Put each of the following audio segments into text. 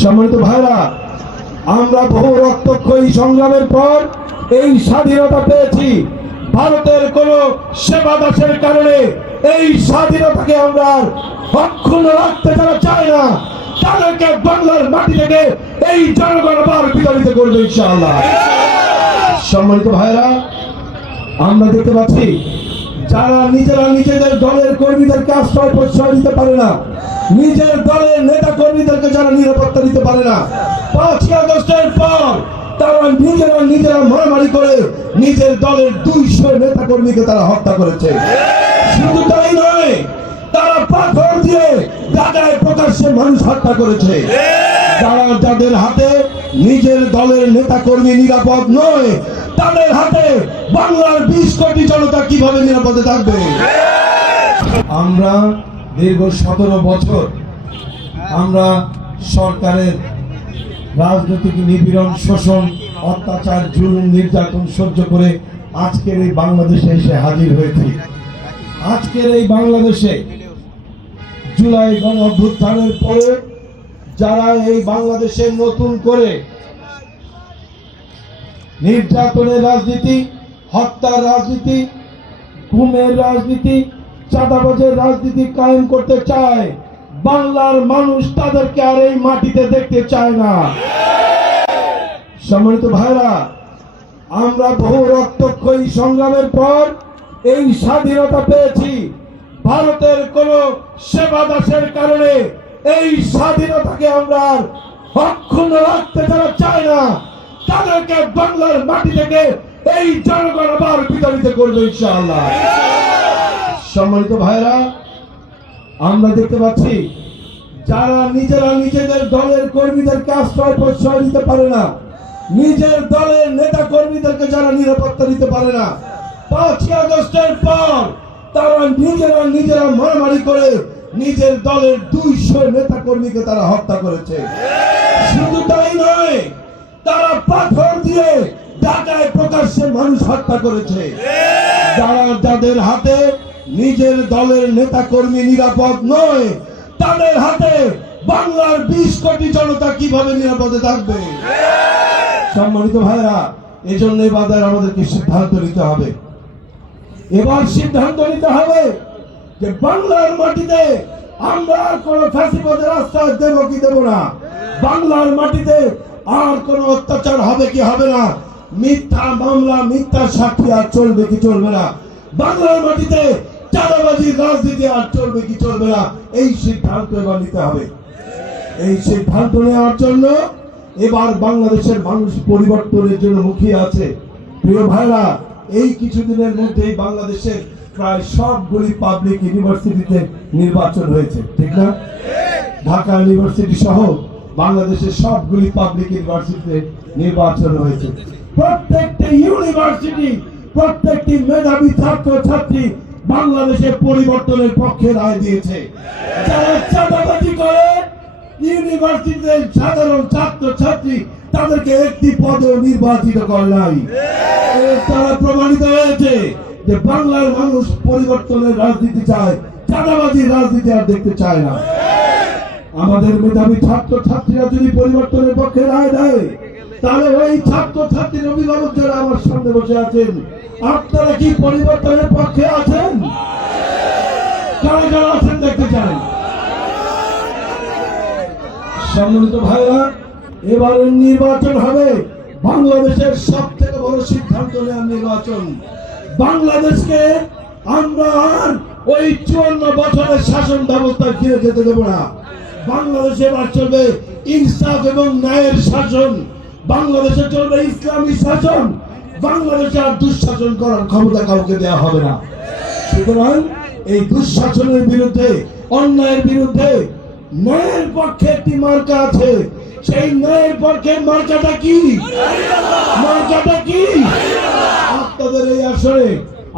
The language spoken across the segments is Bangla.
সম্মানিত ভাইরা, আমরা বহু রক্তক্ষয়ী সংগ্রামের পর এই স্বাধীনতা পেয়েছি। ভারতের কোন সেবা দাসের কারণে এই স্বাধীনতাকে আমরা অক্ষুণ্ণ রাখতে যারা চায় না, তাদেরকে বাংলার মাটি থেকে এই জনগণ আবার বিতাড়িত করবে ইনশাআল্লাহ। সম্মানিত ভাইরা, আমরা দেখতে পাচ্ছি যারা নিজেরা নিজেদের দলের কর্মীদেরকে আশ্রয় প্রশ্রয় দিতে পারে না, নিজের দলের নেতা কর্মীদেরকে যারা নিরাপত্তা দিতে পারে না, 5ই আগস্টের পর তারা নিজেরা মারামারি করে নিজের দলের 200 নেতা কর্মীকে তারা হত্যা করেছে। শুধু তাই নয়, তারা পাথর দিয়ে ঢাকায় প্রকাশ্যে মানুষ হত্যা করেছে। যাদের হাতে নিজের দলের নেতা কর্মী নিরাপদ নয়, তাদের হাতে বাংলার 20 কোটি জনতা কিভাবে নিরাপদে থাকবে? আমরা দীর্ঘ 17 বছর আমরা সরকারের রাজনৈতিক নিপীড়ন, শোষণ, অত্যাচার, জুলুম, নির্যাতন সহ্য করে আজকের এই বাংলাদেশে এসে হাজির হয়েছি। আজকের এই বাংলাদেশে জুলাই গণ অভ্যুত্থানের পরে যারা এই বাংলাদেশে নতুন করে নির্যাতনের রাজনীতি, হত্যার রাজনীতি, গুমের রাজনীতি, চাঁদাবাজের রাজনীতি কায়েম করতে চায়, বাংলার মানুষ তাদেরকে আর এই মাটিতে দেখতে চায় না। সম্মানিত ভাইরা, আমরা বহু রক্তক্ষয়ী সংগ্রামের পর এই স্বাধীনতা পেয়েছি। ভারতের কোন সেবা দাসের কারণে এই স্বাধীনতাকে আমরা অক্ষুণ্ণ রাখতে যারা চায় না, তাদেরকে বাংলার মাটি থেকে এই জনগণ আবার বিতাড়িত করবে ইনশাআল্লাহ। সম্মানিত ভাইরা, আমরা দেখতে পাচ্ছি যারা নিজেরা নিজেদের দলের কর্মীদেরকে আশ্রয় প্রশ্রয় দিতে পারে না, নিজের দলের নেতা কর্মীদেরকে যারা নিরাপত্তা দিতে পারে না, 5ই আগস্টের পর তারা নিজেরা মারামারি করে নিজের দলের 200 নেতা কর্মীকে তারা হত্যা করেছে। শুধু তাই নয়, তারা পাথর দিয়ে ঢাকায় প্রকাশ্যে মানুষ হত্যা করেছে। যাদের হাতে নিজের দলের নেতা কর্মী নিরাপদ নয়, তাদের হাতে বাংলার 20 কোটি জনতা কিভাবে নিরাপদে থাকবে? সম্মানিত ভাইরা, এজন্য এবার আমাদেরকে সিদ্ধান্ত নিতে হবে। এবার সিদ্ধান্ত নিতে হবে যে বাংলার মাটিতে আমরা আর কোন ফ্যাসিবাদের আশ্রয় দেব কি দেব না, বাংলার মাটিতে আর কোন অত্যাচার হবে কি হবে না, মিথ্যা মামলা, মিথ্যা সাক্ষী আর চলবে কি চলবে না, বাংলার মাটিতে চাঁদাবাজির রাজনীতি আর চলবে কি চলবে না, এই সিদ্ধান্ত এবার নিতে হবে। এই সিদ্ধান্ত নেওয়ার জন্য এবার বাংলাদেশের মানুষ পরিবর্তনের জন্য মুখিয়ে আছে। প্রিয় ভাইরা, এই কিছুদিনের মধ্যেই বাংলাদেশের প্রায় সবগুলি পাবলিক ইউনিভার্সিটিতে নির্বাচন হয়েছে, ঠিক না? ঢাকা ইউনিভার্সিটি সহ বাংলাদেশের সবগুলি পাবলিক ইউনিভার্সিটিতে নির্বাচন হয়েছে। প্রত্যেকটি ইউনিভার্সিটি, প্রত্যেকটি মেধাবী ছাত্র ছাত্রী বাংলাদেশের পরিবর্তনের পক্ষে রায় দিয়েছে। যারা চাঁদাবাজি করে ইউনিভার্সিটিতে সাধারণ ছাত্র ছাত্রী তাদেরকে একটি পদেও নির্বাচিত করে নাই। তারা প্রমাণিত হয়েছে যে বাংলার মানুষ পরিবর্তনের রাজনীতি চায়, চাঁদাবাজির রাজনীতি আর দেখতে চায় না। আমাদের মেধাবী ছাত্র ছাত্রীরা যদি পরিবর্তনের পক্ষে রায় দেয়, তাহলে ওই ছাত্র ছাত্রীর অভিভাবক যারা আমার সামনে বসে আছেন, আপনারা কি পরিবর্তনের পক্ষে আছেন? যারা যারা আছেন দেখতে চান। সম্মানিত ভাইরা, এবারের নির্বাচন হবে বাংলাদেশের সব থেকে বড় সিদ্ধান্ত নেওয়ার নির্বাচন। বাংলাদেশকে আমরা আর ওই 54 বছরের শাসন ব্যবস্থা ফিরে যেতে দেব না। বাংলাদেশে এবার চলবে ইনসাফ এবং ন্যায়ের শাসন, বাংলাদেশে চলবে ইসলামী শাসন, বাংলাদেশে আর দুঃশাসন করার ক্ষমতা কাউকে দেওয়া হবে না। সুতরাং এই দুঃশাসনের বিরুদ্ধে, অন্যায়ের বিরুদ্ধে ন্যায়ের পক্ষে একটি মার্কা আছে। সেই ন্যায়ের পক্ষে মার্কাটা কি? মার্কাটা কি? আপনাদের এই আসরে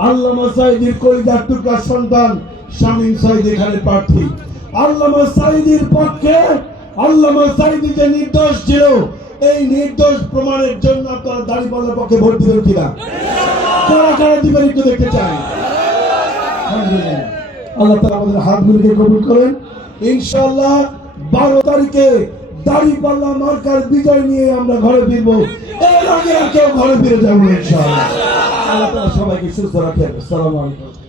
আল্লামা সাঈদীর কলিজার টুকরা সন্তান শামীম সাঈদ এখানে প্রার্থী। আল্লামা সাঈদীর পক্ষে, আল্লামা সাঈদী যে নির্দোষ ছিল, এই নির্দোষ প্রমাণের জন্য আপনারা দাঁড়িপাল্লার পক্ষে ভোট দিবেন কিনা? কারা কারা দিবেন একটু দেখতে চাই। আল্লাহ তাআলা আমাদের হাতগুলিকে কবুল করেন। ইনশাআল্লাহ 12 তারিখে দাঁড়িপাল্লা মার্কার বিজয় নিয়ে আমরা ঘরে ফিরবো। এর আগে আর কেউ ঘরে ফিরে যাবো ইনশাআল্লাহ। আল্লাহ তাআলা সবাইকে সুস্থ রাখেন। আসসালামু আলাইকুম।